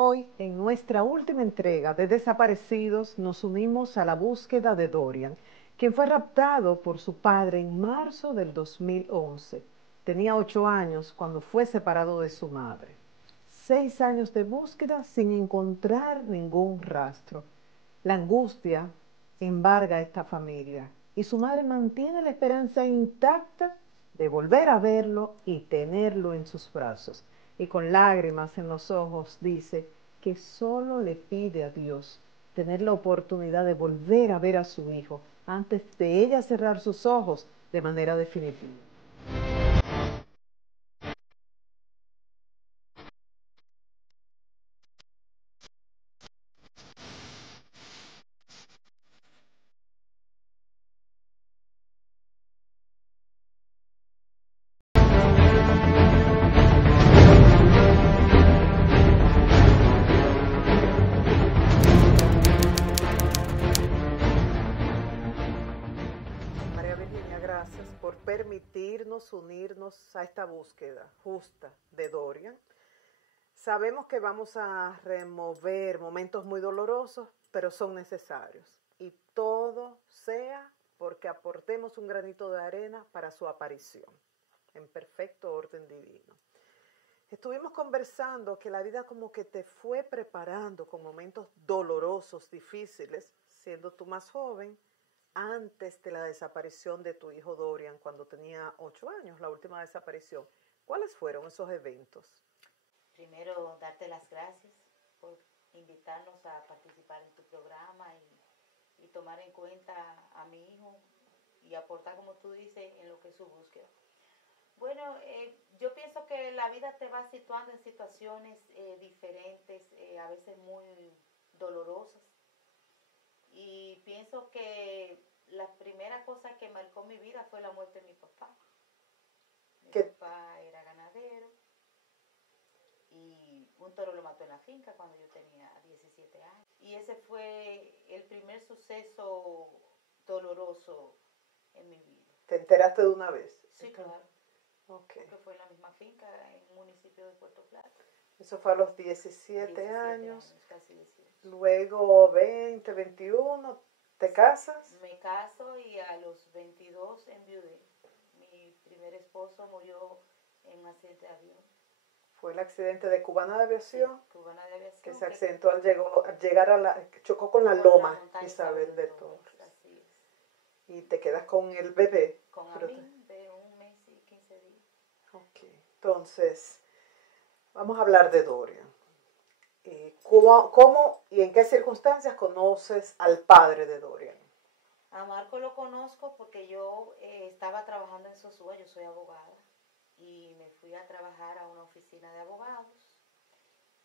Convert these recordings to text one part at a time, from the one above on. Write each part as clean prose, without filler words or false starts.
Hoy, en nuestra última entrega de Desaparecidos, nos unimos a la búsqueda de Dorian, quien fue raptado por su padre en marzo del 2011. Tenía 8 años cuando fue separado de su madre. 6 años de búsqueda sin encontrar ningún rastro. La angustia embarga a esta familia y su madre mantiene la esperanza intacta de volver a verlo y tenerlo en sus brazos. Y con lágrimas en los ojos dice que solo le pide a Dios tener la oportunidad de volver a ver a su hijo antes de ella cerrar sus ojos de manera definitiva. María Virginia, gracias por permitirnos unirnos a esta búsqueda justa de Dorian. Sabemos que vamos a remover momentos muy dolorosos, pero son necesarios. Y todo sea porque aportemos un granito de arena para su aparición, en perfecto orden divino. Estuvimos conversando que la vida como que te fue preparando con momentos dolorosos, difíciles, siendo tú más joven, antes de la desaparición de tu hijo Dorian, cuando tenía 8 años, la última desaparición. ¿Cuáles fueron esos eventos? Primero, darte las gracias por invitarnos a participar en tu programa y tomar en cuenta a mi hijo y aportar, como tú dices, en lo que es su búsqueda. Bueno, yo pienso que la vida te va situando en situaciones diferentes, a veces muy dolorosas. Y pienso que la primera cosa que marcó mi vida fue la muerte de mi papá. Mi papá era ganadero y un toro lo mató en la finca cuando yo tenía 17 años. Y ese fue el primer suceso doloroso en mi vida. ¿Te enteraste de una vez? Sí, claro. Okay. Porque fue en la misma finca en un municipio de Puerto Plata. Eso fue a los 17 años. Casi 18. Luego 20, 21, ¿te casas? Me caso y a los 22 enviudé. Mi primer esposo murió en un accidente de avión. Fue el accidente de Cubana de Aviación, sí, Cubana de Aviación, que se accidentó al llegar a la, chocó con la loma Isabel de Torres. Así es. Y te quedas con el bebé. Con Amin, de 1 mes y 15 días. Ok, entonces, vamos a hablar de Dorian. ¿Cómo y en qué circunstancias conoces al padre de Dorian? A Marco lo conozco porque yo estaba trabajando en Sosúa, yo soy abogada, y me fui a trabajar a una oficina de abogados,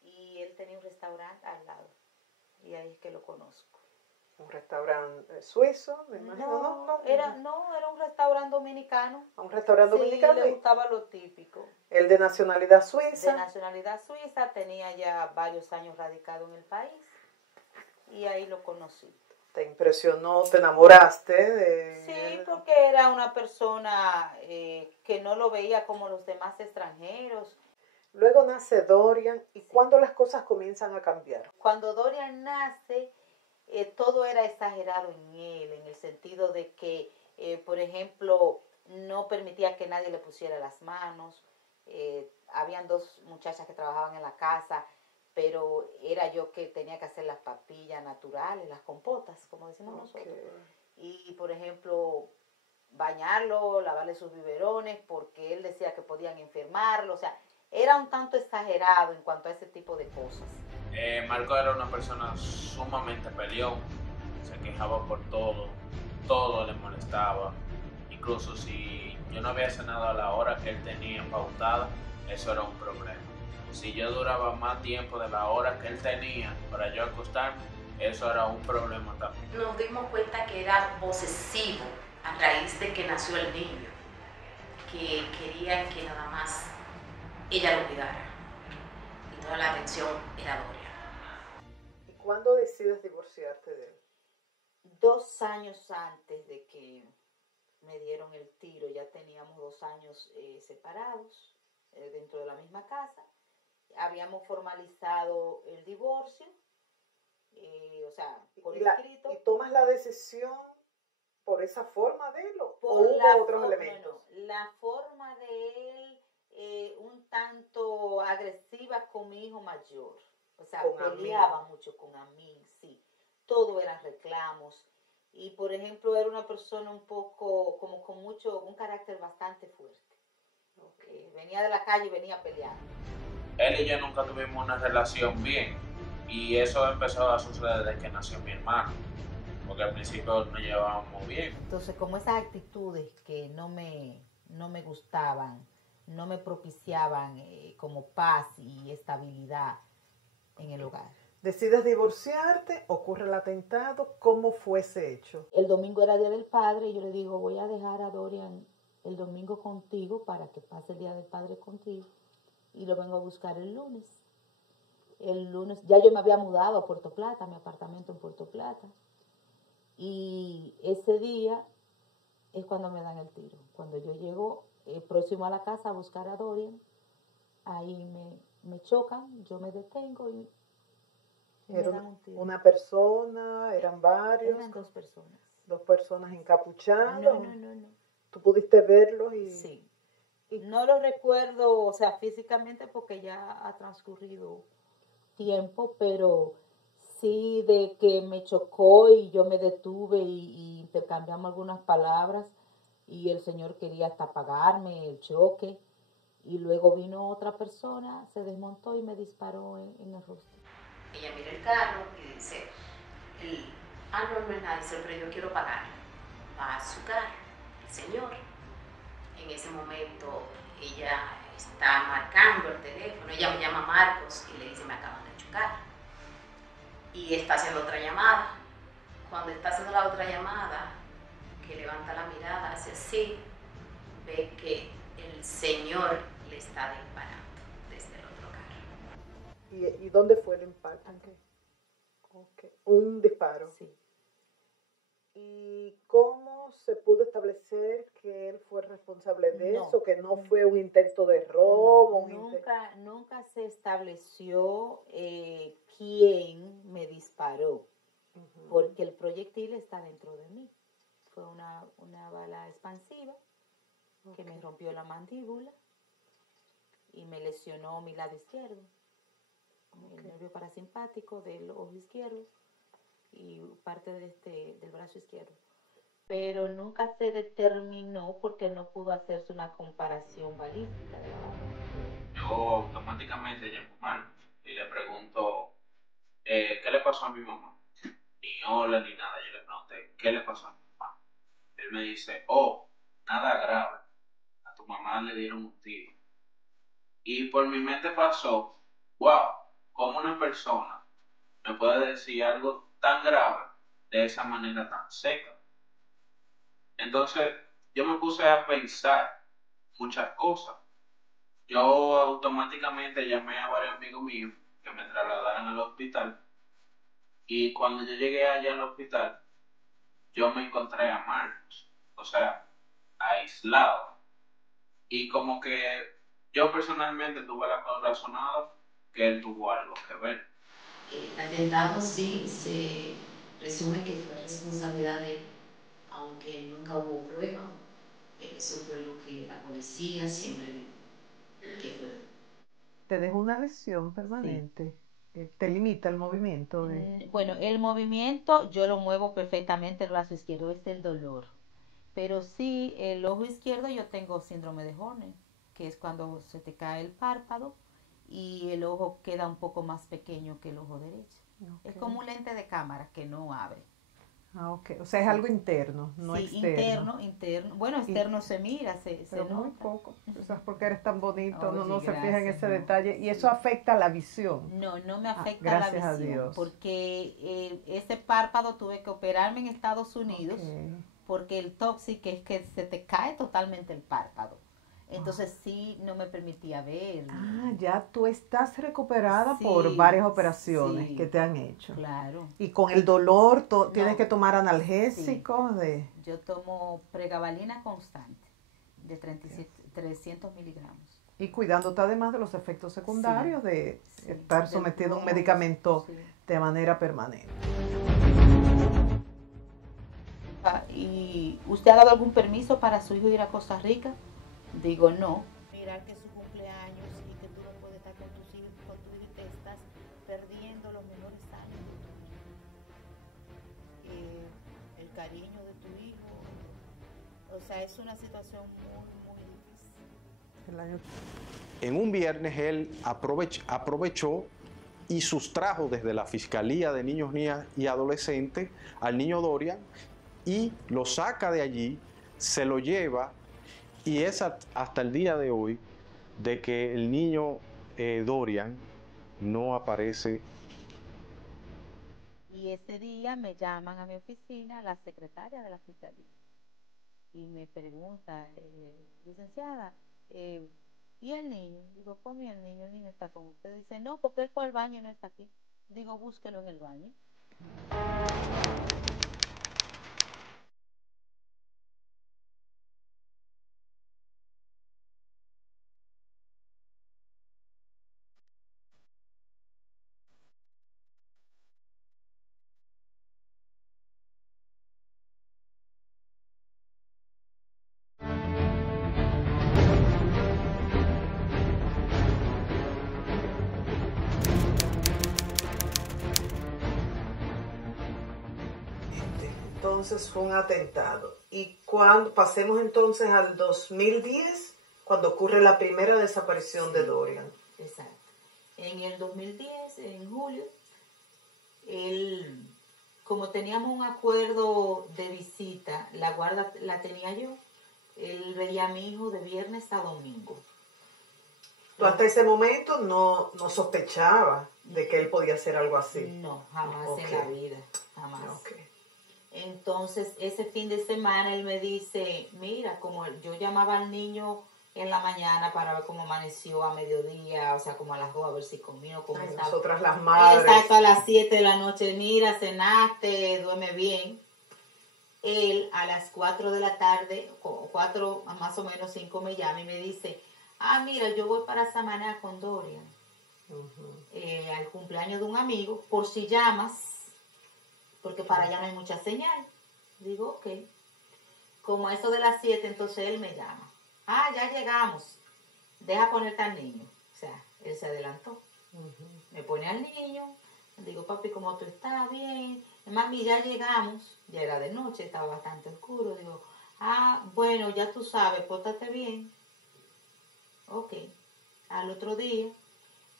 y él tenía un restaurante al lado, y ahí es que lo conozco. ¿Un restaurante suizo, me imagino? No, era un restaurante dominicano. ¿Un restaurante dominicano? Sí, le gustaba lo típico. ¿El de nacionalidad suiza? De nacionalidad suiza, tenía ya varios años radicado en el país, y ahí lo conocí. ¿Te impresionó, te enamoraste de Sí, porque era una persona que no lo veía como los demás extranjeros. Luego nace Dorian, ¿y cuándo las cosas comienzan a cambiar? Cuando Dorian nace, todo era exagerado en él, en el sentido de que, por ejemplo, no permitía que nadie le pusiera las manos. Habían 2 muchachas que trabajaban en la casa, pero era yo que tenía que hacer las papillas naturales, las compotas, como decimos nosotros. Y, por ejemplo, bañarlo, lavarle sus biberones, porque él decía que podían enfermarlo. O sea, era un tanto exagerado en cuanto a ese tipo de cosas. Marco era una persona sumamente peleón, se quejaba por todo le molestaba. Incluso si yo no había cenado a la hora que él tenía pautada, eso era un problema. Si yo duraba más tiempo de la hora que él tenía para yo acostarme, eso era un problema también. Nos dimos cuenta que era posesivo a raíz de que nació el niño, que quería que nada más ella lo cuidara y toda la atención era Dorian. ¿Y cuándo decides divorciarte de él? 2 años antes de que me dieron el tiro, ya teníamos 2 años separados dentro de la misma casa. habíamos formalizado el divorcio, o sea, por ¿Y escrito. ¿Y tomas la decisión por esa forma de él o Por hubo otros elementos? No, la forma de él un tanto agresiva con mi hijo mayor. O sea, Con peleaba Amin. mucho con Amin, sí. Todo eran reclamos. Y, por ejemplo, era una persona un poco, como con un carácter bastante fuerte. Okay. Venía de la calle y venía a pelear. Él y yo nunca tuvimos una relación bien. Y eso empezó a suceder desde que nació mi hermano. Porque al principio nos llevábamos bien. Entonces, como esas actitudes que no me gustaban, no me propiciaban como paz y estabilidad en el hogar. Decides divorciarte, ocurre el atentado, ¿cómo fue ese hecho? El domingo era Día del Padre y yo le digo, voy a dejar a Dorian el domingo contigo para que pase el Día del Padre contigo y lo vengo a buscar el lunes. El lunes, ya yo me había mudado a Puerto Plata, a mi apartamento en Puerto Plata, y ese día es cuando me dan el tiro. Cuando yo llego próximo a la casa a buscar a Dorian, ahí me chocan, yo me detengo y ¿Era me dan un tiro. una persona? ¿Eran varios? Eran dos personas. ¿Dos personas encapuchadas? No. ¿Tú pudiste verlos? Sí. No lo recuerdo, o sea, físicamente porque ya ha transcurrido tiempo, pero sí de que me chocó y yo me detuve y intercambiamos algunas palabras y el señor quería hasta pagarme el choque y luego vino otra persona, se desmontó y me disparó en el rostro. Ella mira el carro y dice, no es nada, dice, pero yo quiero pagar. Va a su carro, el señor. En ese momento ella está marcando el teléfono, ella me llama Marcos y le dice, me acaban de chocar. Y está haciendo otra llamada. Cuando está haciendo la otra llamada, que levanta la mirada hacia así, ve que el señor le está disparando desde el otro carro. ¿Y dónde fue el impacto? Okay. Un disparo. Sí. ¿Y cómo se pudo establecer que él fue responsable de eso? Que no fue un intento de robo. Nunca se estableció quién me disparó, porque el proyectil está dentro de mí. Fue una bala expansiva que me rompió la mandíbula y me lesionó mi lado izquierdo, el nervio parasimpático del ojo izquierdo y parte del brazo izquierdo. Pero nunca se determinó porque no pudo hacerse una comparación balística de la bala. Yo automáticamente llamo a Marcos y le pregunto, ¿qué le pasó a mi mamá? Ni hola ni nada, yo le pregunté, ¿qué le pasó a mi mamá? Él me dice, nada grave, a tu mamá le dieron un tiro. Y por mi mente pasó, wow, ¿cómo una persona me puede decir algo tan grave de esa manera tan seca? Entonces yo me puse a pensar muchas cosas. Yo automáticamente llamé a varios amigos míos que me trasladaran al hospital y cuando yo llegué allá al hospital, yo me encontré a Marcos, o sea, aislado. Y como que yo personalmente tuve la razonada que él tuvo algo que ver. El atentado sí se presume que fue responsabilidad de él, aunque nunca hubo prueba. Eso fue lo que la policía siempre que fue. ¿Te dejó una lesión permanente? Sí. ¿Te limita el movimiento? Bueno, el movimiento yo lo muevo perfectamente, el brazo izquierdo es el dolor. Pero sí, el ojo izquierdo yo tengo síndrome de Horner, que es cuando se te cae el párpado y el ojo queda un poco más pequeño que el ojo derecho. Okay. Es como un lente de cámara que no abre. Okay. O sea, es algo interno, no sí, externo. Interno. Bueno, externo se mira, se nota. Muy poco. Quizás porque eres tan bonito, no se fija en ese detalle. ¿Y eso afecta la visión? No me afecta la visión. Gracias a Dios. Porque ese párpado tuve que operarme en Estados Unidos. Okay. Porque el tóxico es que se te cae totalmente el párpado. Entonces sí no me permitía ver. Ya tú estás recuperada por varias operaciones que te han hecho. Claro. Y con el dolor tienes que tomar analgésicos. Yo tomo pregabalina constante de 300 miligramos. Y cuidándote además de los efectos secundarios de estar sometido a un medicamento de manera permanente. ¿Y usted ha dado algún permiso para su hijo ir a Costa Rica? Digo, no. Mirar que es su cumpleaños y que tú no puedes estar con tus hijos, y te estás perdiendo los mejores años. El cariño de tu hijo. O sea, es una situación muy difícil. En un viernes él aprovechó y sustrajo desde la Fiscalía de Niños, Niñas y Adolescentes al niño Dorian y lo saca de allí, se lo lleva, y es hasta el día de hoy de que el niño Dorian no aparece. Y ese día me llaman a mi oficina la secretaria de la Fiscalía y me pregunta, licenciada, ¿y el niño? Digo, ¿cómo el niño? El niño está con usted. Dice, no, porque él fue al baño y no está aquí. Digo, búsquelo en el baño. Entonces fue un atentado. Y cuando pasemos entonces al 2010, cuando ocurre la primera desaparición de Dorian. Exacto. En el 2010, en julio, él, como teníamos un acuerdo de visita, la guarda la tenía yo, él veía a mi hijo de viernes a domingo. ¿Tú hasta ese momento no sospechabas de que él podía hacer algo así? No, jamás en la vida, jamás. Okay. Entonces, ese fin de semana él me dice, mira, como yo llamaba al niño en la mañana para ver cómo amaneció a mediodía, o sea, como a las 2, a ver si comió, cómo estaba. Nosotras las madres. Exacto, a las 7 de la noche, mira, cenaste, duerme bien. Él a las 4 de la tarde, 4 más o menos 5 me llama y me dice, mira, yo voy para Samaná con Dorian, al cumpleaños de un amigo, por si llamas, porque para allá no hay mucha señal. Digo, ok. Como a eso de las 7, entonces él me llama. Ya llegamos. Deja ponerte al niño. O sea, él se adelantó. Me pone al niño. Digo, papi, ¿cómo tú estás? Bien. Mami, ya llegamos. Ya era de noche, estaba bastante oscuro. Digo, bueno, ya tú sabes, pórtate bien. Ok. Al otro día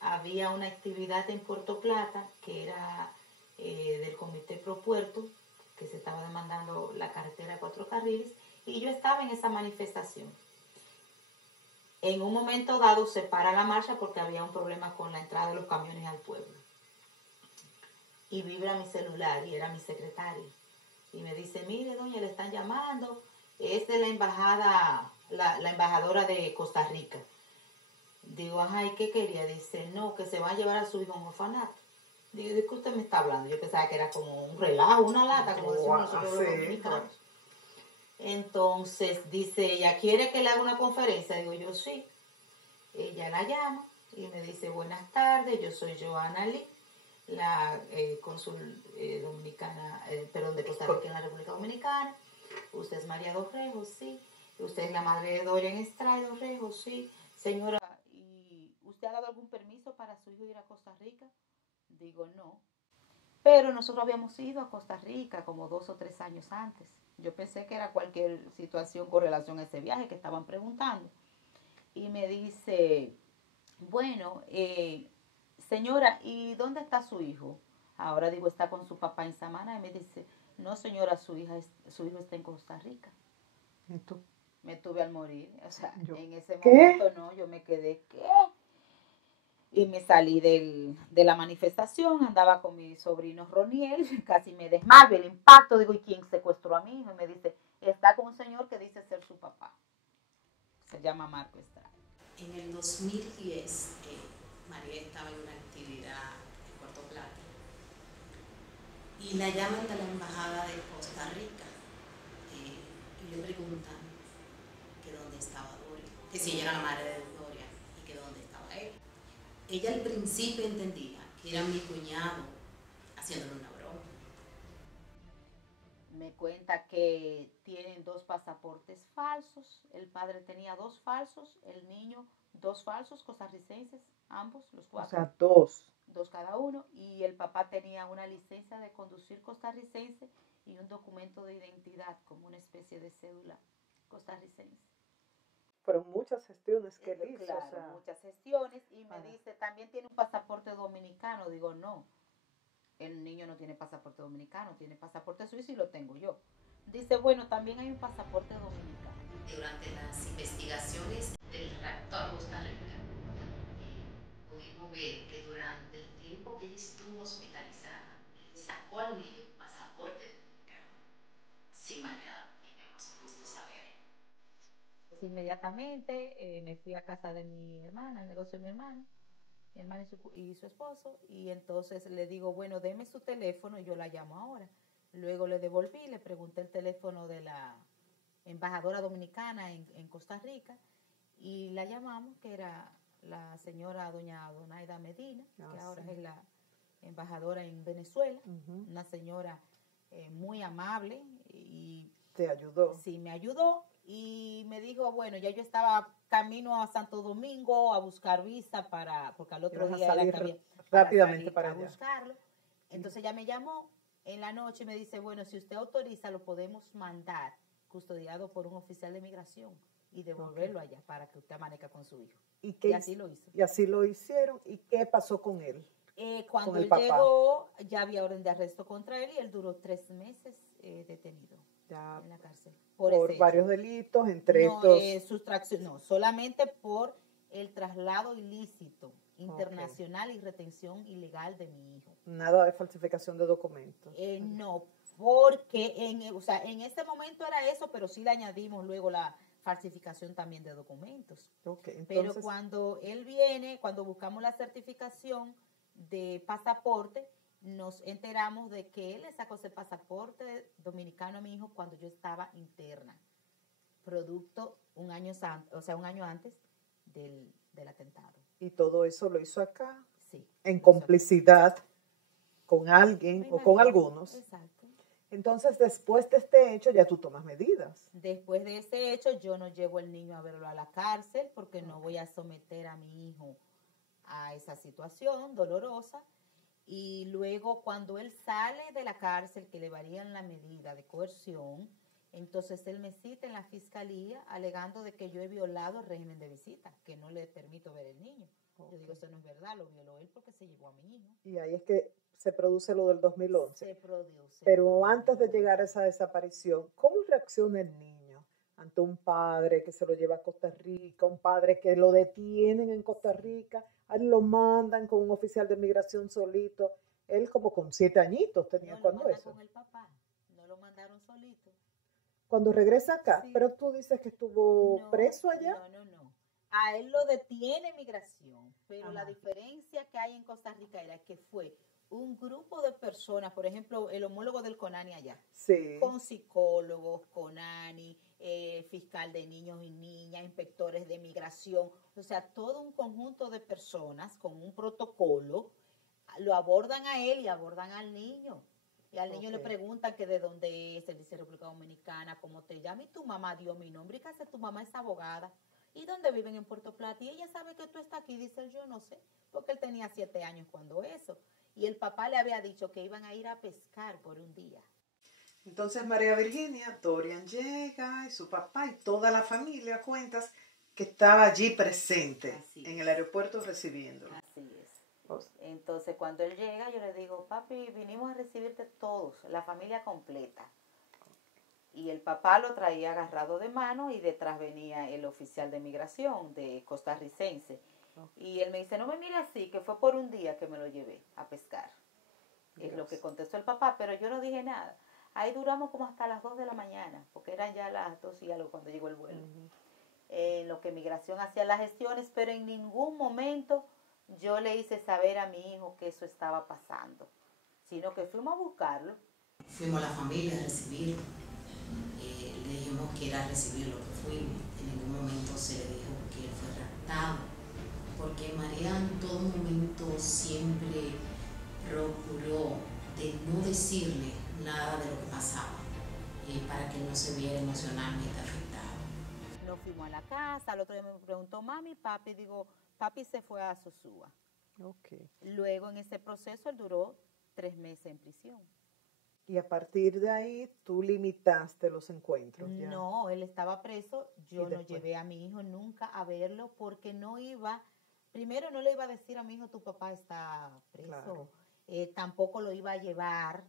había una actividad en Puerto Plata que era del Comité Pro Puerto, que se estaba demandando la carretera de 4 carriles, y yo estaba en esa manifestación. En un momento dado se para la marcha porque había un problema con la entrada de los camiones al pueblo. Y vibra mi celular y era mi secretaria. Y me dice, mire, doña, le están llamando, es de la embajada, la embajadora de Costa Rica. Digo, ¿y qué quería? Dice, no, que se va a llevar a su hijo a un orfanato. Digo, ¿de qué usted me está hablando? Yo pensaba que era como un relajo, una lata, como decimos nosotros los dominicanos. Entonces dice, ¿ella quiere que le haga una conferencia? Digo, yo sí. Ella la llama y me dice, buenas tardes, yo soy Joana Lee, la cónsul dominicana, perdón, de Costa Rica en la República Dominicana. Usted es María Dorrego, sí. Usted es la madre de Dorian Estrada Dorrego, sí. Señora, ¿y usted ha dado algún permiso para su hijo ir a Costa Rica? Digo, no. Pero nosotros habíamos ido a Costa Rica como 2 o 3 años antes. Yo pensé que era cualquier situación con relación a ese viaje que estaban preguntando. Y me dice, bueno, señora, ¿y dónde está su hijo? Ahora digo, está con su papá en Samaná. Y me dice, no, señora, su hijo está en Costa Rica. ¿Y tú? Me tuve al morir. O sea, en ese ¿qué? momento no, yo me quedé, ¿qué? Y me salí de la manifestación, andaba con mi sobrino Roniel, casi me desmayo, el impacto, digo, ¿y quién secuestró a mi hijo? Y me dice, está con un señor que dice ser su papá. Se llama Marco Estrada. En el 2010, María estaba en una actividad en Puerto Plata y la llaman de la embajada de Costa Rica y le preguntan que dónde estaba Dorian, que si ella era la madre de Dorian. ella al principio entendía que era mi cuñado haciéndole una broma. Me cuenta que tienen 2 pasaportes falsos, el padre tenía 2 falsos, el niño 2 falsos costarricenses, ambos, los 4. O sea, 2. 2 cada uno, y el papá tenía una licencia de conducir costarricense y un documento de identidad como una especie de cédula costarricense. Fueron muchas gestiones que él hizo. Claro, o sea, muchas gestiones, y me dice, también tiene un pasaporte dominicano. Digo, no, el niño no tiene pasaporte dominicano, tiene pasaporte suizo y lo tengo yo. Dice, bueno, también hay un pasaporte dominicano. Durante las investigaciones del raptor Costa Rica, pudimos ver que durante el tiempo que ella estuvo hospitalizada, sacó al niño pasaporte dominicano, sin malgrado, hemos gusto saber. Inmediatamente me fui a casa de mi hermana, al negocio de mi hermana y su esposo, y entonces le digo, bueno, deme su teléfono y yo la llamo ahora. Luego le devolví, le pregunté el teléfono de la embajadora dominicana en Costa Rica, y la llamamos, que era la señora doña Donaida Medina, que ahora es la embajadora en Venezuela, una señora muy amable, y te ayudó. Sí, me ayudó, y me dijo, bueno, ya yo estaba camino a Santo Domingo a buscar visa porque al otro día salir ella rápidamente para allá. Buscarlo. Entonces ella me llamó en la noche y me dice, bueno, si usted autoriza, lo podemos mandar custodiado por un oficial de migración y devolverlo allá para que usted amanezca con su hijo. Y así lo hizo. Y así lo hicieron. ¿Y qué pasó con él? Cuando él llegó, ya había orden de arresto contra él, y él duró 3 meses detenido ya en la cárcel. Por varios delitos, entre estos... Sustracción, no, solamente por el traslado ilícito internacional y retención ilegal de mi hijo. Nada de falsificación de documentos. No, porque en este momento era eso, pero sí le añadimos luego la falsificación también de documentos. Entonces, pero cuando él viene, cuando buscamos la certificación de pasaporte, nos enteramos de que él le sacó ese pasaporte dominicano a mi hijo cuando yo estaba interna, producto un año antes del atentado. ¿Y todo eso lo hizo acá? Sí. En complicidad con alguien o con algunos. Exacto. Entonces, después de este hecho, ya tú tomas medidas. Después de ese hecho, yo no llevo el niño a verlo a la cárcel, porque no voy a someter a mi hijo a esa situación dolorosa. Y luego, cuando él sale de la cárcel, que le varían la medida de coerción, entonces él me cita en la fiscalía alegando de que yo he violado el régimen de visita, que no le permito ver el niño. Yo digo, eso no es verdad, lo violó él porque se llevó a mi hijo. Y ahí es que se produce lo del 2011. Se produce. Pero antes de llegar a esa desaparición, ¿cómo reacciona el niño ante un padre que se lo lleva a Costa Rica, un padre que lo detienen en Costa Rica, a él lo mandan con un oficial de migración solito? Él como con 7 añitos tenía cuando eso. Con el papá, no lo mandaron solito. Cuando regresa acá, sí. Pero tú dices que estuvo preso allá. No. A él lo detiene migración, pero la diferencia que hay en Costa Rica era que fue un grupo de personas, por ejemplo, el homólogo del CONANI allá, sí. Con psicólogos, CONANI, fiscal de niños y niñas, inspectores de migración, o sea, todo un conjunto de personas con un protocolo, lo abordan a él y abordan al niño. Y al niño le preguntan que de dónde es, él dice República Dominicana, cómo te llamas, y tu mamá dio mi nombre, y que hace tu mamá es abogada. ¿Y dónde viven? En Puerto Plata. Y ella sabe que tú estás aquí, dice él, yo no sé, porque él tenía 7 años cuando eso. Y el papá le había dicho que iban a ir a pescar por un día. Entonces María Virginia, Dorian llega y su papá y toda la familia, cuentas que estaba allí presente en el aeropuerto recibiéndolo. Así es. Entonces cuando él llega yo le digo, papi, vinimos a recibirte todos, la familia completa. Y el papá lo traía agarrado de mano y detrás venía el oficial de migración de costarricense. Y él me dice, no me mire así, que fue por un día que me lo llevé a pescar. Es lo que contestó el papá, pero yo no dije nada. Ahí duramos como hasta las 2 de la mañana, porque eran ya las 2 y algo cuando llegó el vuelo. En lo que migración hacía las gestiones, pero en ningún momento yo le hice saber a mi hijo que eso estaba pasando, sino que fuimos a buscarlo. Fuimos a la familia a recibirlo. Le dijimos que era recibirlo, que fuimos. En ningún momento se le dijo que él fue raptado porque María en todo momento siempre procuró de no decirle nada de lo que pasaba, para que él no se viera emocionalmente afectado. Nos fuimos a la casa, al otro día me preguntó, mami, papi, digo, papi se fue a Sosúa. Okay. Luego en ese proceso él duró 3 meses en prisión. Y a partir de ahí tú limitaste los encuentros. ¿Ya? No, él estaba preso, yo no llevé a mi hijo nunca a verlo porque no iba, primero no le iba a decir a mi hijo tu papá está preso, claro. Tampoco lo iba a llevar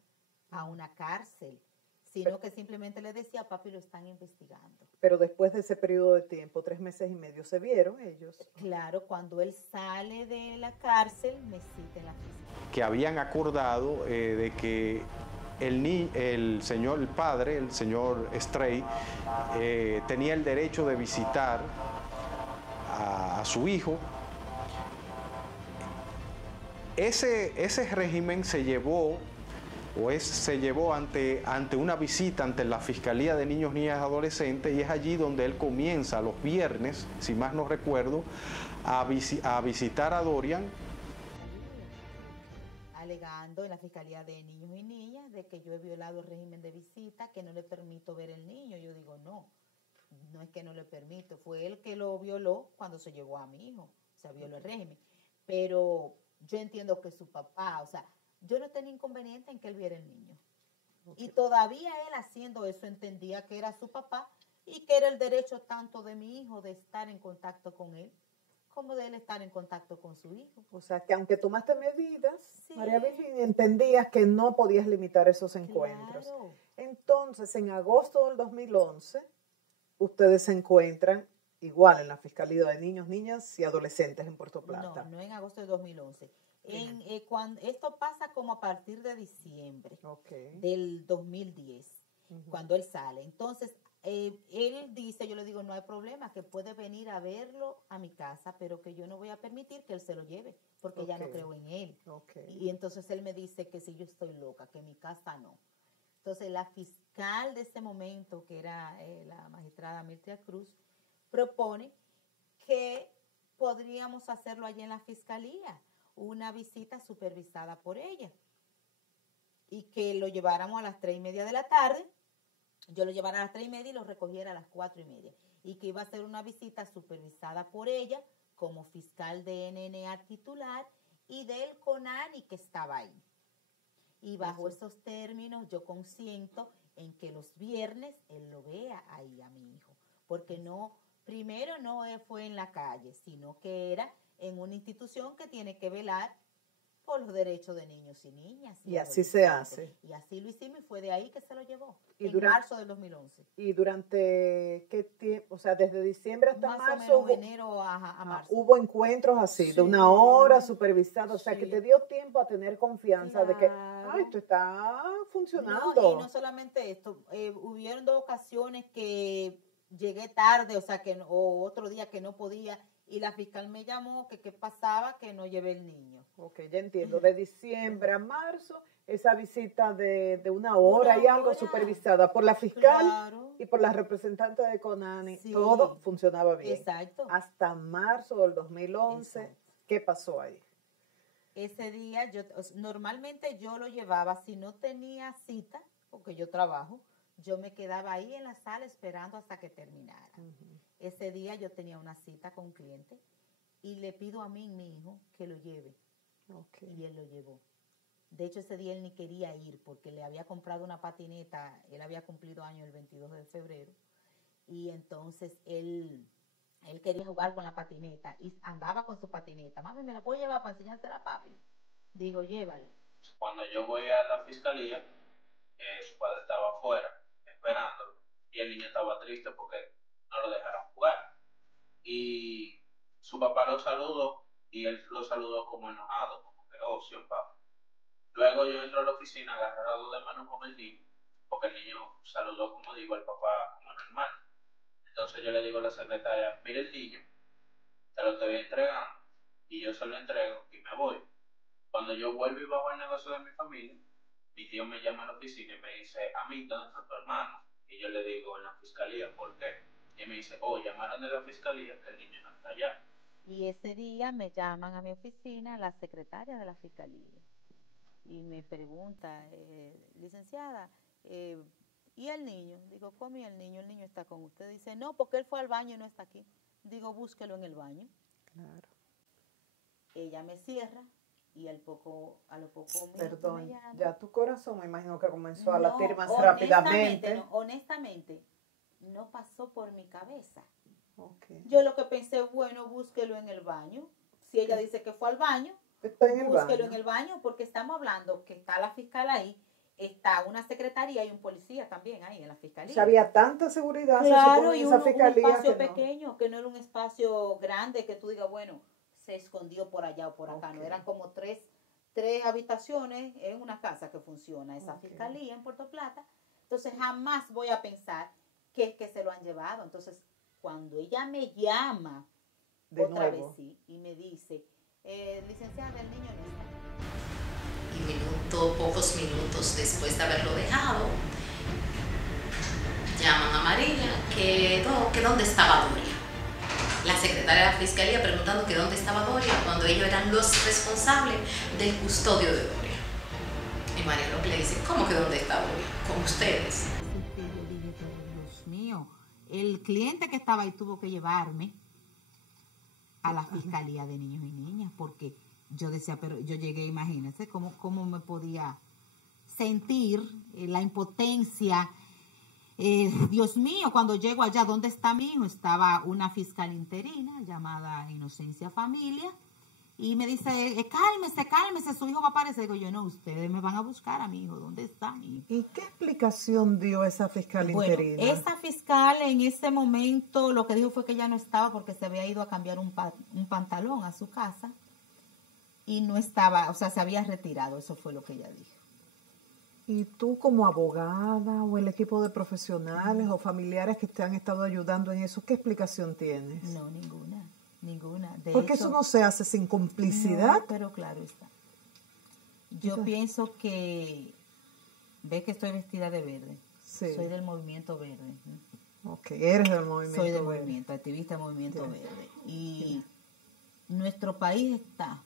a una cárcel, sino que simplemente le decía, papi, lo están investigando. Pero después de ese periodo de tiempo, 3 meses y medio, ¿se vieron ellos? Claro, cuando él sale de la cárcel, me cita en la fiscalía. Que habían acordado de que el padre, el señor Stray, tenía el derecho de visitar a su hijo. Ese régimen se llevó ante una visita ante la Fiscalía de Niños, Niñas y Adolescentes, y es allí donde él comienza los viernes, si más no recuerdo, a visitar a Dorian. Alegando en la Fiscalía de Niños y Niñas de que yo he violado el régimen de visita, que no le permito ver el niño. Yo digo, no es que no le permito, fue él que lo violó cuando se llevó a mi hijo, o sea, violó el régimen. Pero yo entiendo que su papá, o sea, yo no tenía inconveniente en que él viera el niño. Okay. Y todavía él haciendo eso entendía que era su papá y que era el derecho tanto de mi hijo de estar en contacto con él, como de él estar en contacto con su hijo. O sea, que aunque tomaste medidas, sí, María Virginia, entendías que no podías limitar esos encuentros. Claro. Entonces, en agosto del 2011, ustedes se encuentran igual en la Fiscalía de Niños, Niñas y Adolescentes en Puerto Plata. No en agosto del 2011. Cuando, esto pasa como a partir de diciembre del 2010, cuando él sale. Entonces, él dice, yo le digo, no hay problema, que puede venir a verlo a mi casa, pero que yo no voy a permitir que él se lo lleve, porque ya no creo en él. Y entonces él me dice que si yo estoy loca, que en mi casa no. Entonces la fiscal de ese momento, que era la magistrada Mirtia Cruz, propone que podríamos hacerlo allí en la fiscalía, una visita supervisada por ella, y que lo lleváramos a las 3:30 de la tarde, yo lo llevara a las 3:30 y lo recogiera a las 4:30, y que iba a ser una visita supervisada por ella como fiscal de NNA titular y del CONANI que estaba ahí. Y bajo esos términos yo consiento en que los viernes él lo vea ahí a mi hijo, porque primero no fue en la calle, sino que era en una institución que tiene que velar por los derechos de niños y niñas. Y así se hace. Y así lo hicimos y fue de ahí que se lo llevó, en marzo del 2011. ¿Y durante qué tiempo? O sea, desde diciembre hasta más marzo. O menos enero a marzo. Hubo encuentros así, de una hora supervisados, o sea, que te dio tiempo a tener confianza de que, esto está funcionando. No, y no solamente esto, hubieron 2 ocasiones que llegué tarde, o sea, o otro día que no podía, y la fiscal me llamó que qué pasaba, que no llevé el niño. Ok, ya entiendo. De diciembre a marzo, esa visita de una hora y algo supervisada por la fiscal y por la representante de CONANI, todo funcionaba bien. Exacto. Hasta marzo del 2011, exacto. ¿Qué pasó ahí? Ese día, normalmente yo lo llevaba, si no tenía cita, porque yo trabajo, yo me quedaba ahí en la sala esperando hasta que terminara. Ese día yo tenía una cita con un cliente y le pido a mi hijo que lo lleve. Y él lo llevó. De hecho, ese día él ni quería ir porque le había comprado una patineta. Él había cumplido año el 22 de febrero. Y entonces él quería jugar con la patineta y andaba con su patineta. Mami, ¿me la puedo llevar para enseñársela a papi? Digo, llévalo. Cuando yo voy a la fiscalía, su padre estaba afuera esperándolo y el niño estaba triste porque no lo dejaron jugar. Y su papá lo saludó y él lo saludó como enojado, como que, oh, sí, papá. Luego yo entro a la oficina agarrado de mano con el niño, porque el niño saludó, como digo, al papá como normal. Entonces yo le digo a la secretaria, mire el niño, te lo estoy entregando, y yo se lo entrego y me voy. Cuando yo vuelvo y bajo el negocio de mi familia, mi tío me llama a la oficina y me dice, a mí, ¿dónde está tu hermano? Y yo le digo, en la fiscalía, ¿por qué? Y me dice, oh, llamaron de la fiscalía que el niño no está allá. Y ese día me llaman a mi oficina la secretaria de la fiscalía y me pregunta, licenciada, ¿y el niño? Digo, ¿cómo y el niño? El niño está con usted. Dice, no, porque él fue al baño y no está aquí. Digo, búsquelo en el baño. Claro. Ella me cierra y a los pocos minutos Perdón, me llama. ya tu corazón me imagino que comenzó a No, latir más honestamente, rápidamente. no, honestamente, no pasó por mi cabeza. Okay. Yo lo que pensé, bueno, búsquelo en el baño. Si ella dice que fue al baño, Está en el búsquelo baño. en el baño, porque estamos hablando que está la fiscal ahí, está una secretaría y un policía también ahí en la fiscalía. O sea, había tanta seguridad, se Claro, supone, y en esa un fiscalía espacio que no. pequeño, que no era un espacio grande, que tú digas, bueno, se escondió por allá o por acá. Okay. No, eran como tres habitaciones en una casa que funciona, esa Okay. fiscalía en Puerto Plata. Entonces jamás voy a pensar que es que se lo han llevado. Entonces, cuando ella me llama De otra nuevo. vez, sí, y me dice, licenciada, el niño no está. Y pocos minutos después de haberlo dejado, llaman a María que dónde estaba Doria. La secretaria de la fiscalía preguntando que dónde estaba Doria cuando ellos eran los responsables del custodio de Doria. Y María López le dice, ¿cómo que dónde está Doria? Con ustedes. Yo dije, pero Dios mío, el cliente que estaba ahí tuvo que llevarme a la fiscalía de niños y niñas, porque yo decía, pero yo llegué, imagínense cómo me podía sentir la impotencia. Dios mío, cuando llego allá, ¿dónde está mi hijo? Estaba una fiscal interina llamada Inocencia Familia y me dice, cálmese, su hijo va a aparecer. Digo yo, no, ustedes me van a buscar a mi hijo, ¿dónde está mi hijo? ¿Y qué explicación dio esa fiscal interina? Esa fiscal en ese momento lo que dijo fue que ella no estaba porque se había ido a cambiar un pantalón a su casa y no estaba, o sea, se había retirado, eso fue lo que ella dijo. ¿Y tú como abogada o el equipo de profesionales o familiares que te han estado ayudando en eso, qué explicación tienes? No, ninguna. Porque eso no se hace sin complicidad. No, pero claro está. Yo pienso que, ve que estoy vestida de verde. Sí. Soy del movimiento verde. Ok, eres del movimiento Soy del verde. movimiento, activista del movimiento Ya. verde. Y nuestro país está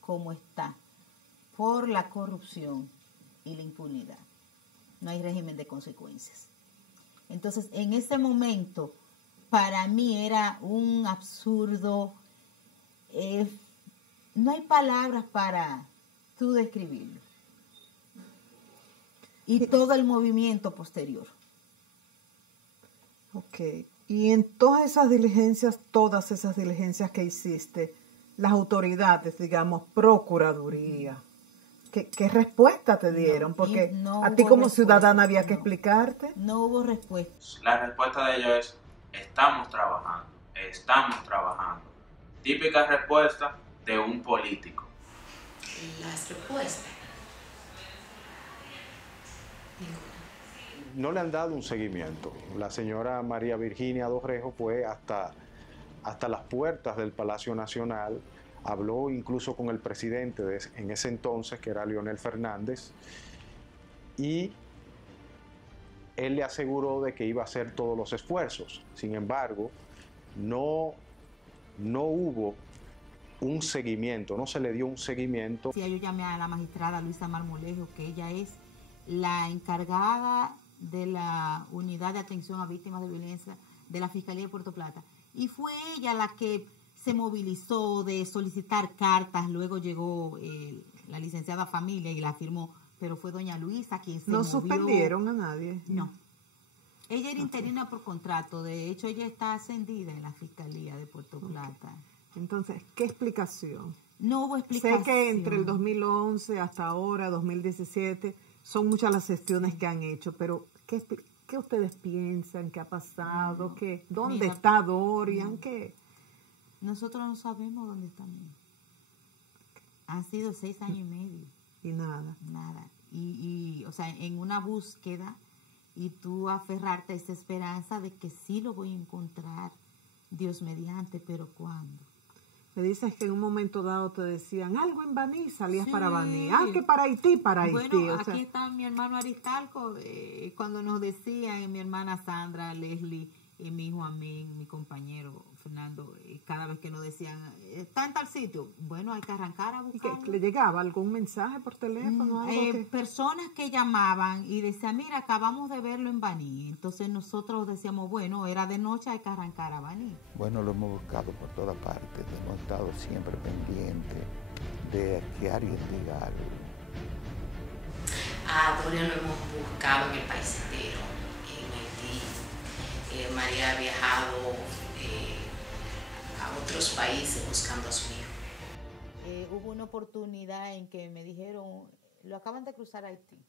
como está por la corrupción y la impunidad. No hay régimen de consecuencias. Entonces, en ese momento, para mí era un absurdo. No hay palabras para tú describirlo. Y todo el movimiento posterior. Ok, y en todas esas diligencias que hiciste, las autoridades, digamos, Procuraduría, ¿qué respuesta te dieron? No, Porque no a ti hubo como respuesta, ciudadana había que no. explicarte. No hubo respuesta. La respuesta de ellos es, estamos trabajando. Típica respuesta de un político. Las respuestas. No le han dado un seguimiento. La señora María Virginia Dorrejo fue hasta las puertas del Palacio Nacional, habló incluso con el presidente en ese entonces, que era Leonel Fernández, y él le aseguró de que iba a hacer todos los esfuerzos. Sin embargo, no hubo un seguimiento, no se le dio un seguimiento. Sí, yo llamé a la magistrada Luisa Marmolejo, que ella es la encargada de la Unidad de Atención a Víctimas de Violencia de la Fiscalía de Puerto Plata. Y fue ella la que se movilizó de solicitar cartas, luego llegó la licenciada Familia y la firmó, pero fue doña Luisa quien se ¿No movió. suspendieron a nadie? No. Ella era interina por contrato, de hecho ella está ascendida en la Fiscalía de Puerto Plata. Entonces, ¿qué explicación? No hubo explicación. Sé que entre el 2011 hasta ahora, 2017, son muchas las gestiones que han hecho, pero ¿qué ustedes piensan? ¿Qué ha pasado? No. ¿Dónde Mira, está Dorian? no. ¿Qué? Nosotros no sabemos dónde está mi hijo. Han sido 6 años y medio. Y nada. Nada. Y o sea, en una búsqueda y tú aferrarte a esa esperanza de que sí lo voy a encontrar, Dios mediante, pero ¿cuándo? Me dices que en un momento dado te decían algo en Baní, salías Sí. para Baní. Que para Haití, Bueno, o sea, aquí está mi hermano Aristalco, cuando nos decían, mi hermana Sandra, Leslie, mi hijo a mí, mi compañero Fernando, cada vez que nos decían, está en tal sitio, bueno, hay que arrancar a buscarlo. ¿Le llegaba algún mensaje por teléfono? Personas que llamaban y decían, mira, acabamos de verlo en Baní. Entonces nosotros decíamos, bueno, era de noche, hay que arrancar a Baní. Bueno, lo hemos buscado por todas partes, hemos estado siempre pendientes de que alguien diga algo. A Dorian lo hemos buscado en el país entero, en Haití. María ha viajado a otros países buscando a su hijo. Hubo una oportunidad en que me dijeron, lo acaban de cruzar a Haití.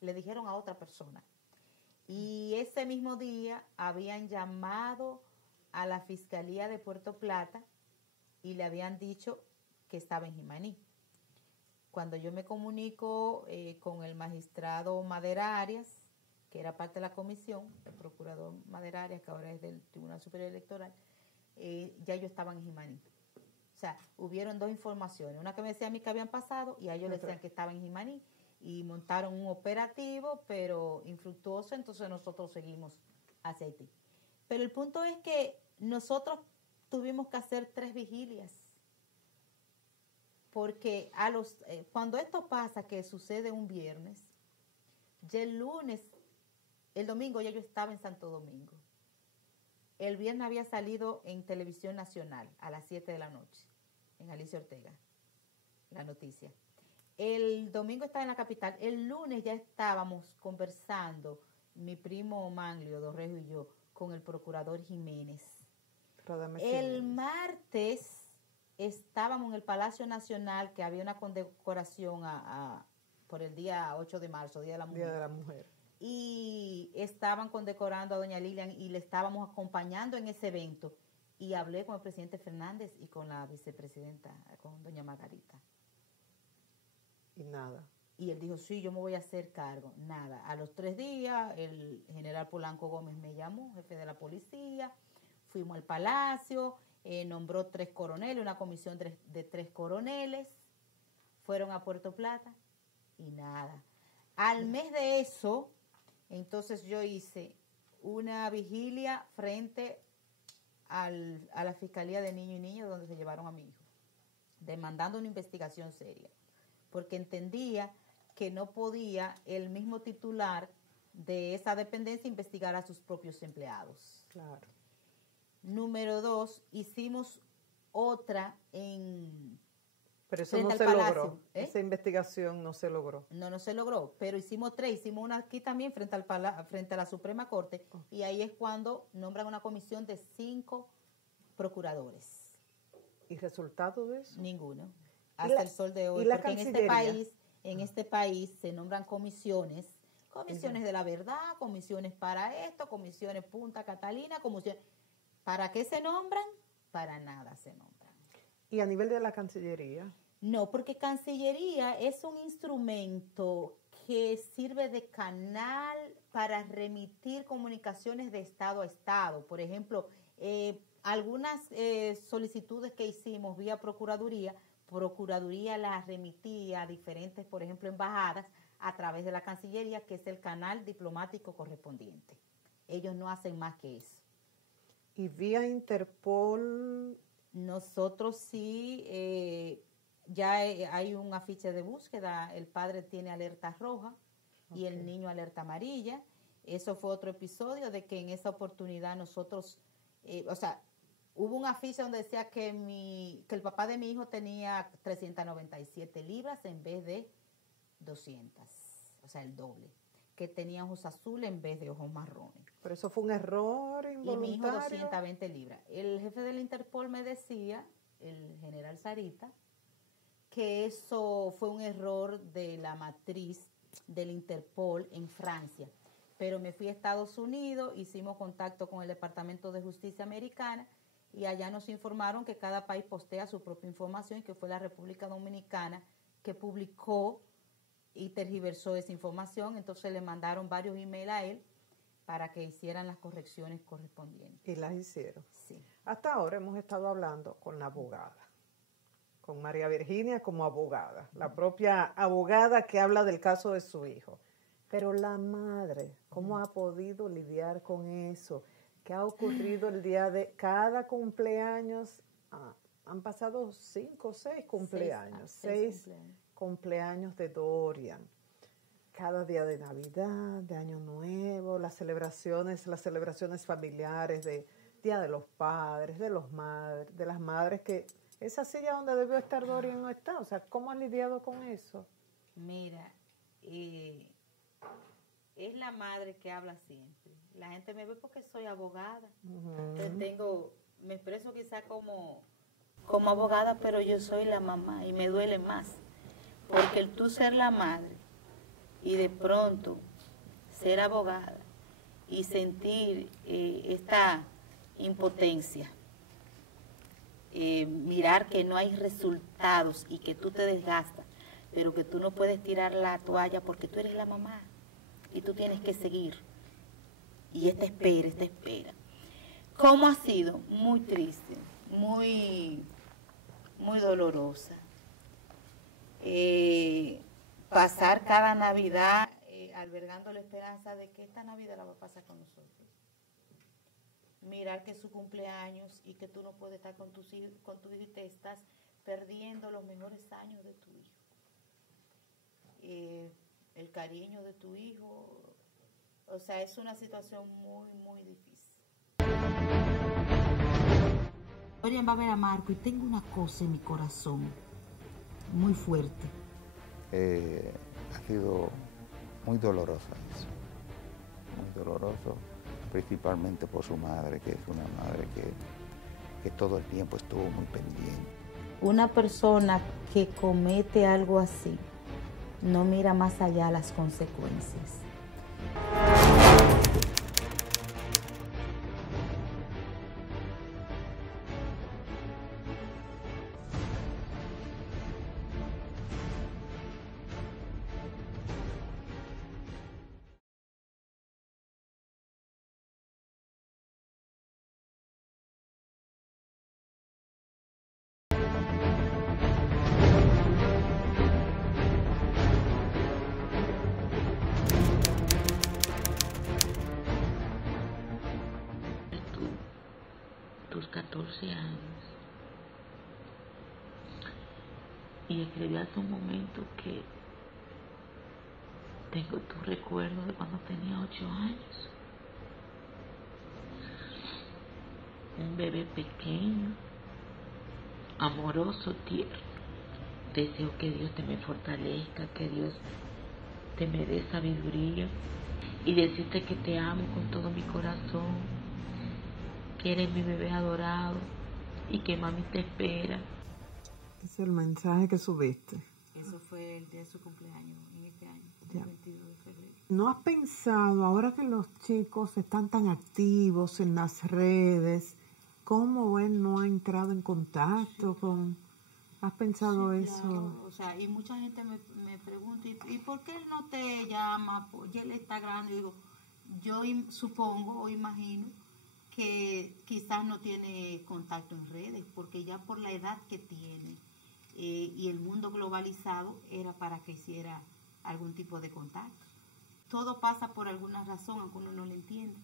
Le dijeron a otra persona. Y ese mismo día habían llamado a la Fiscalía de Puerto Plata y le habían dicho que estaba en Jimaní. Cuando yo me comunico con el magistrado Madera Arias, que era parte de la comisión, el procurador Madera Arias, que ahora es del Tribunal Superior Electoral, ya ellos estaban en Jimaní. O sea, hubieron dos informaciones, una que me decía a mí que habían pasado y a ellos les decían que estaban en Jimaní, y montaron un operativo, pero infructuoso, entonces nosotros seguimos hacia Haití. Pero el punto es que nosotros tuvimos que hacer 3 vigilias, porque cuando esto pasa, que sucede un viernes, ya el domingo ya yo estaba en Santo Domingo. El viernes había salido en Televisión Nacional a las 7 de la noche, en Alicia Ortega, la noticia. El domingo estaba en la capital. El lunes ya estábamos conversando, mi primo Manlio Dorrejo y yo, con el procurador Jiménez. El martes estábamos en el Palacio Nacional, que había una condecoración por el día 8 de marzo, Día de la Mujer. Día de la Mujer. Y estaban condecorando a doña Lilian y le estábamos acompañando en ese evento. Y hablé con el presidente Fernández y con la vicepresidenta, con doña Margarita. Y nada. Y él dijo, sí, yo me voy a hacer cargo. Nada. A los 3 días, el general Polanco Gómez me llamó, jefe de la policía. Fuimos al palacio, nombró 3 coroneles, una comisión de 3 coroneles. Fueron a Puerto Plata y nada. Al mes de eso, entonces yo hice una vigilia frente a la Fiscalía de Niño y Niña, donde se llevaron a mi hijo, demandando una investigación seria, porque entendía que no podía el mismo titular de esa dependencia investigar a sus propios empleados. Claro. Número 2, hicimos otra en... Pero eso no se logró. Esa investigación no se logró. No se logró, pero hicimos 3. Hicimos una aquí también frente a la Suprema Corte, y ahí es cuando nombran una comisión de 5 procuradores. ¿Y resultado de eso? Ninguno. Hasta el sol de hoy. Porque en este país se nombran comisiones de la verdad, comisiones para esto, comisiones Punta Catalina, comisiones... ¿Para qué se nombran? Para nada se nombran. ¿Y a nivel de la Cancillería? No, porque Cancillería es un instrumento que sirve de canal para remitir comunicaciones de Estado a Estado. Por ejemplo, algunas solicitudes que hicimos vía Procuraduría las remitía a diferentes, por ejemplo, embajadas a través de la Cancillería, que es el canal diplomático correspondiente. Ellos no hacen más que eso. ¿Y vía Interpol? Nosotros sí, ya hay un afiche de búsqueda. El padre tiene alerta roja y el niño alerta amarilla. Eso fue otro episodio de que en esa oportunidad nosotros, hubo un afiche donde decía que el papá de mi hijo tenía 397 libras en vez de 200, o sea, el doble. Que tenía ojos azules en vez de ojos marrones. Pero eso fue un error involuntario. Y mi hijo 220 libras. El jefe del Interpol me decía, el general Sarita, que eso fue un error de la matriz del Interpol en Francia. Pero me fui a Estados Unidos, hicimos contacto con el Departamento de Justicia Americana y allá nos informaron que cada país postea su propia información y que fue la República Dominicana que publicó y tergiversó esa información. Entonces le mandaron varios emails a él para que hicieran las correcciones correspondientes. Y las hicieron. Sí. Hasta ahora hemos estado hablando con la abogada, con María Virginia como abogada, la propia abogada que habla del caso de su hijo. Pero la madre, ¿cómo ha podido lidiar con eso? ¿Qué ha ocurrido el día de cada cumpleaños? Han pasado 5 o 6 cumpleaños, 6 cumpleaños de Dorian. Cada día de Navidad, de Año Nuevo, las celebraciones familiares, de Día de los Padres, de las madres, que esa silla donde debió estar Dorian no está. O sea, ¿cómo has lidiado con eso? Mira, es la madre que habla siempre. La gente me ve porque soy abogada. Entonces me expreso quizá como abogada, pero yo soy la mamá y me duele más. Porque el tú ser la madre y de pronto ser abogada y sentir esta impotencia, mirar que no hay resultados y que tú te desgastas, pero que tú no puedes tirar la toalla porque tú eres la mamá y tú tienes que seguir. Y esta espera. ¿Cómo ha sido? Muy triste, muy dolorosa. Pasar cada Navidad albergando la esperanza de que esta Navidad la va a pasar con nosotros. Mirar que es su cumpleaños y que tú no puedes estar con tu hijo y te estás perdiendo los mejores años de tu hijo. El cariño de tu hijo, o sea, es una situación muy difícil. Dorian va a ver a Marco y tengo una cosa en mi corazón muy fuerte. Ha sido muy dolorosa eso, muy doloroso, principalmente por su madre, que es una madre que todo el tiempo estuvo muy pendiente. Una persona que comete algo así no mira más allá las consecuencias. Tus 14 años. Y escribí hace un momento que tengo tu recuerdo de cuando tenía 8 años. Un bebé pequeño, amoroso, tierno. Deseo que Dios te me fortalezca, que Dios te me dé sabiduría y decirte que te amo con todo mi corazón, que eres mi bebé adorado y que mami te espera. Es el mensaje que subiste. Eso fue el día de su cumpleaños en este año, el 22 de febrero. ¿No has pensado, ahora que los chicos están tan activos en las redes, cómo él no ha entrado en contacto con... ¿Has pensado eso? Claro. O sea, y mucha gente me pregunta, ¿y por qué él no te llama? Ya él está grande. Digo, yo supongo o imagino que quizás no tiene contacto en redes, porque ya por la edad que tiene y el mundo globalizado era para que hiciera algún tipo de contacto. Todo pasa por alguna razón, aunque uno no lo entienda.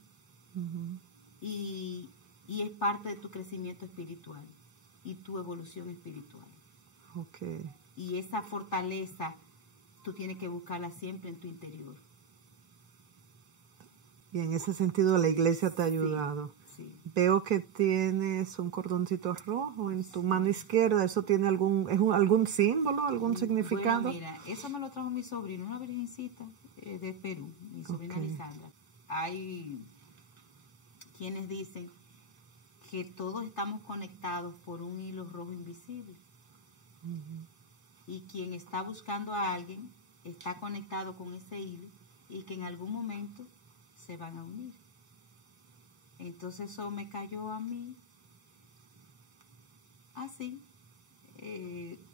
Y es parte de tu crecimiento espiritual y tu evolución espiritual. Okay. Y esa fortaleza tú tienes que buscarla siempre en tu interior. Y en ese sentido la iglesia te ha ayudado. Sí. Veo que tienes un cordoncito rojo en tu mano izquierda. ¿Eso tiene algún símbolo, algún significado? Bueno, mira, eso me lo trajo mi sobrino, una virgencita de Perú, mi sobrina Lisandra. Hay quienes dicen que todos estamos conectados por un hilo rojo invisible. Y quien está buscando a alguien está conectado con ese hilo y que en algún momento se van a unir. Entonces eso me cayó a mí así,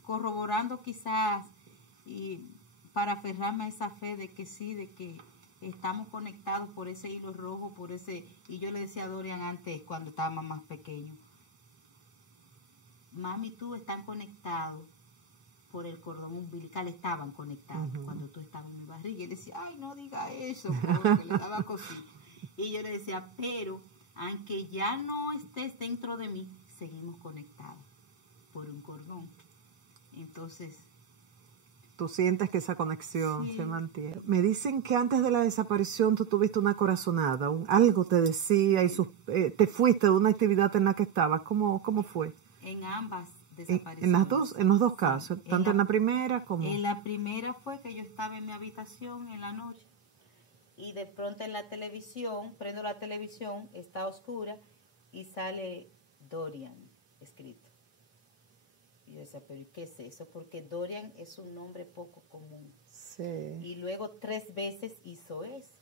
corroborando quizás y para aferrarme a esa fe de que sí, de que estamos conectados por ese hilo rojo, por ese, y yo le decía a Dorian antes cuando estábamos más pequeños, mami y tú están conectados por el cordón umbilical, estaban conectados cuando tú estabas en mi barriga. Y él decía, ay, no diga eso, porque le daba cosita. Y yo le decía, pero aunque ya no estés dentro de mí, seguimos conectados por un cordón. Entonces, tú sientes que esa conexión sí. se mantiene. Me dicen que antes de la desaparición tú tuviste una corazonada, algo te decía y te fuiste de una actividad en la que estabas. ¿Cómo fue? En ambas desapariciones. En los dos casos, tanto en la primera como... En la primera fue que yo estaba en mi habitación en la noche y de pronto en la televisión, prendo la televisión, está oscura y sale Dorian escrito. Y yo decía, pero ¿qué es eso? Porque Dorian es un nombre poco común. Sí. Y luego 3 veces hizo eso.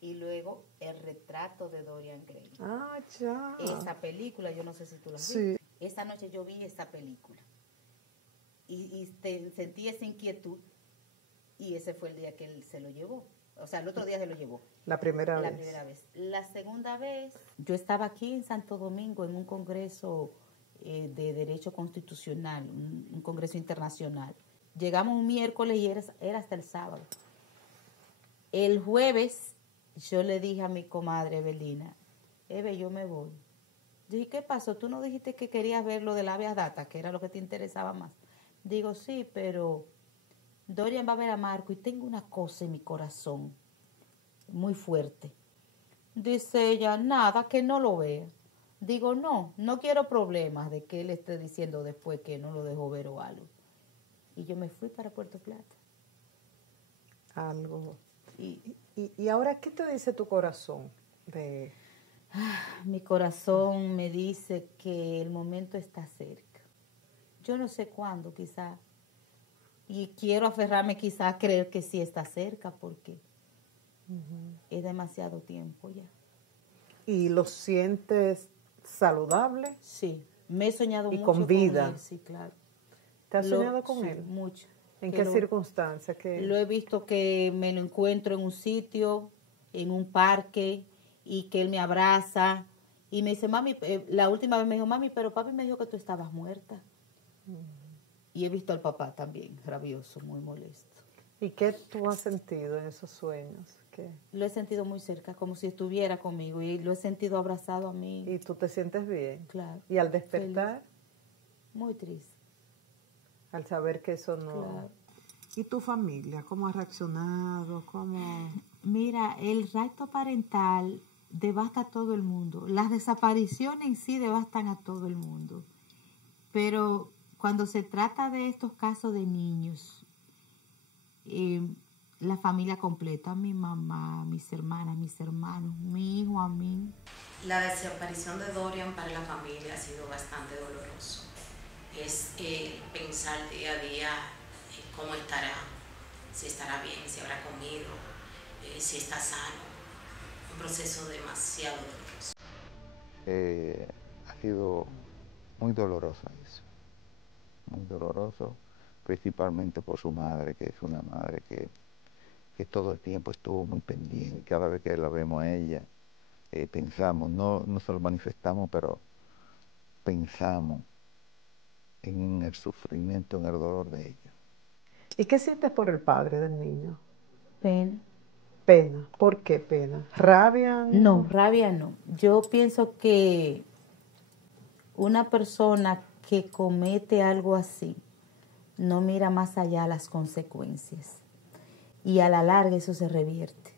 Y luego el retrato de Dorian Gray. Ah, ya. Esa película, yo no sé si tú la has sí. visto. Esa noche yo vi esa película. Y sentí esa inquietud. Y ese fue el día que él se lo llevó. O sea, el otro día se lo llevó. La primera vez. La primera vez. La segunda vez, yo estaba aquí en Santo Domingo en un congreso de Derecho Constitucional, un congreso internacional. Llegamos un miércoles y era hasta el sábado. El jueves, yo le dije a mi comadre Evelina, Eve, yo me voy. Yo dije, ¿qué pasó? ¿Tú no dijiste que querías ver lo de la habeas data, que era lo que te interesaba más? Digo, sí, pero Dorian va a ver a Marco y tengo una cosa en mi corazón muy fuerte. Dice ella, nada, que no lo vea. Digo, no quiero problemas de que él esté diciendo después que no lo dejó ver o algo. Y yo me fui para Puerto Plata. Algo. ¿Y ahora qué te dice tu corazón? Mi corazón me dice que el momento está cerca. Yo no sé cuándo, quizá. Y quiero aferrarme quizá a creer que sí está cerca porque es demasiado tiempo ya. ¿Y lo sientes saludable? Sí, me he soñado mucho con vida. Con él, sí, claro. ¿Te has soñado con sí, él? Mucho. ¿En qué circunstancias? Lo he visto que me lo encuentro en un sitio, en un parque, y que él me abraza. Y me dice, mami, la última vez me dijo, mami, pero papi me dijo que tú estabas muerta. Y he visto al papá también, rabioso, muy molesto. ¿Y qué tú has sentido en esos sueños? ¿Qué? Lo he sentido muy cerca, como si estuviera conmigo, y lo he sentido abrazado a mí. ¿Y tú te sientes bien? Claro. ¿Y al despertar? Feliz. Muy triste. Al saber que eso no... Claro. ¿Y tu familia? ¿Cómo ha reaccionado? Mira, el rapto parental devasta a todo el mundo. Las desapariciones en sí devastan a todo el mundo. Pero cuando se trata de estos casos de niños, la familia completa, mi mamá, mis hermanas, mis hermanos, mi hijo, a mí. La desaparición de Dorian para la familia ha sido bastante doloroso. Es pensar día a día cómo estará, si estará bien, si habrá comido, si está sano. Un proceso demasiado doloroso. Ha sido muy doloroso eso, muy doloroso, principalmente por su madre, que es una madre que todo el tiempo estuvo muy pendiente. Cada vez que la vemos a ella, pensamos, no se lo manifestamos, pero pensamos en el sufrimiento, en el dolor de ella. ¿Y qué sientes por el padre del niño? Pena. Pena. ¿Por qué pena? ¿Rabia? No, rabia no. Yo pienso que una persona que comete algo así no mira más allá las consecuencias. Y a la larga eso se revierte.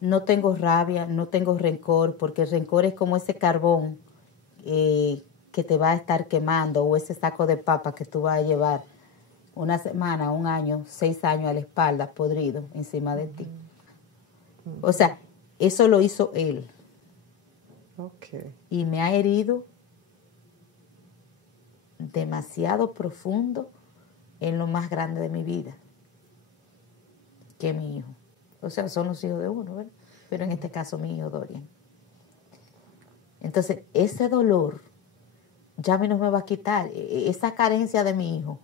No tengo rabia, no tengo rencor, porque el rencor es como ese carbón que te va a estar quemando, o ese saco de papa que tú vas a llevar una semana, un año, 6 años a la espalda, podrido, encima de ti. O sea, eso lo hizo él. Okay. Y me ha herido demasiado profundo en lo más grande de mi vida, que mi hijo. O sea, son los hijos de uno, ¿verdad? Pero en este caso mi hijo Dorian. Entonces, ese dolor ya a mí no me va a quitar. Esa carencia de mi hijo,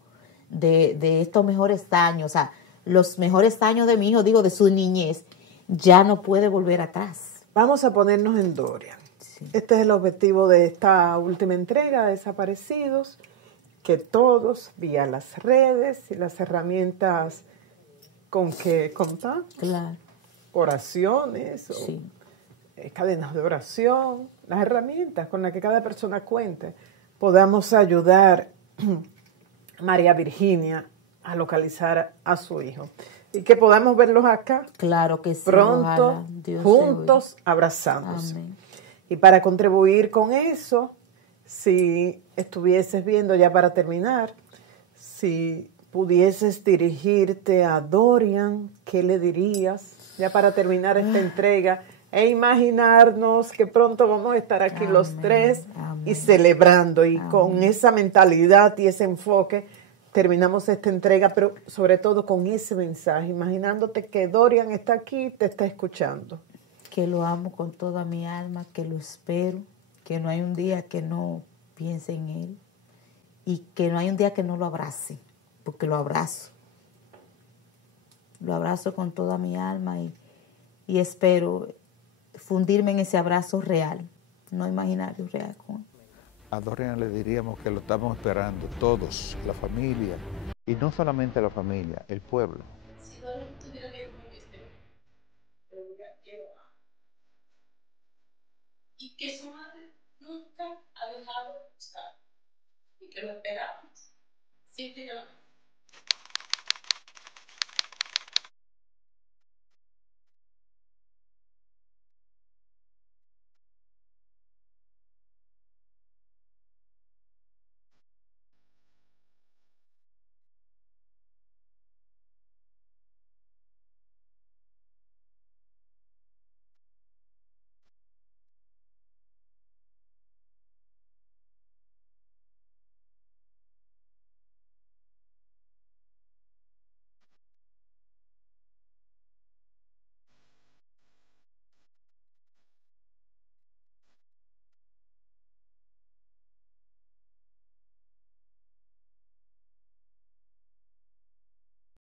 de estos mejores años, o sea, los mejores años de mi hijo, digo, de su niñez, ya no puede volver atrás. Vamos a ponernos en Dorian. Sí. Este es el objetivo de esta última entrega de Desaparecidos, que todos, vía las redes y las herramientas con que contar, Claro. oraciones, Sí. cadenas de oración, las herramientas con las que cada persona cuente, podamos ayudar a María Virginia a localizar a su hijo. Y que podamos verlos acá. Claro que sí. Pronto, juntos, abrazándose. Amén. Y para contribuir con eso, si estuvieses viendo, ya para terminar, si pudieses dirigirte a Dorian, ¿qué le dirías? Ya para terminar esta entrega e imaginarnos que pronto vamos a estar aquí los tres y celebrando. Y con esa mentalidad y ese enfoque terminamos esta entrega, pero sobre todo con ese mensaje, imaginándote que Dorian está aquí y te está escuchando. Que lo amo con toda mi alma, que lo espero, que no hay un día que no piense en él y que no hay un día que no lo abrace, porque lo abrazo. Lo abrazo con toda mi alma y espero fundirme en ese abrazo real, no imaginario, real. A Dorian le diríamos que lo estamos esperando todos, la familia, y no solamente la familia, el pueblo. Si Dorian tuviera que comer que lo ama. Y que su madre nunca ha dejado de estar y que lo esperamos. Siempre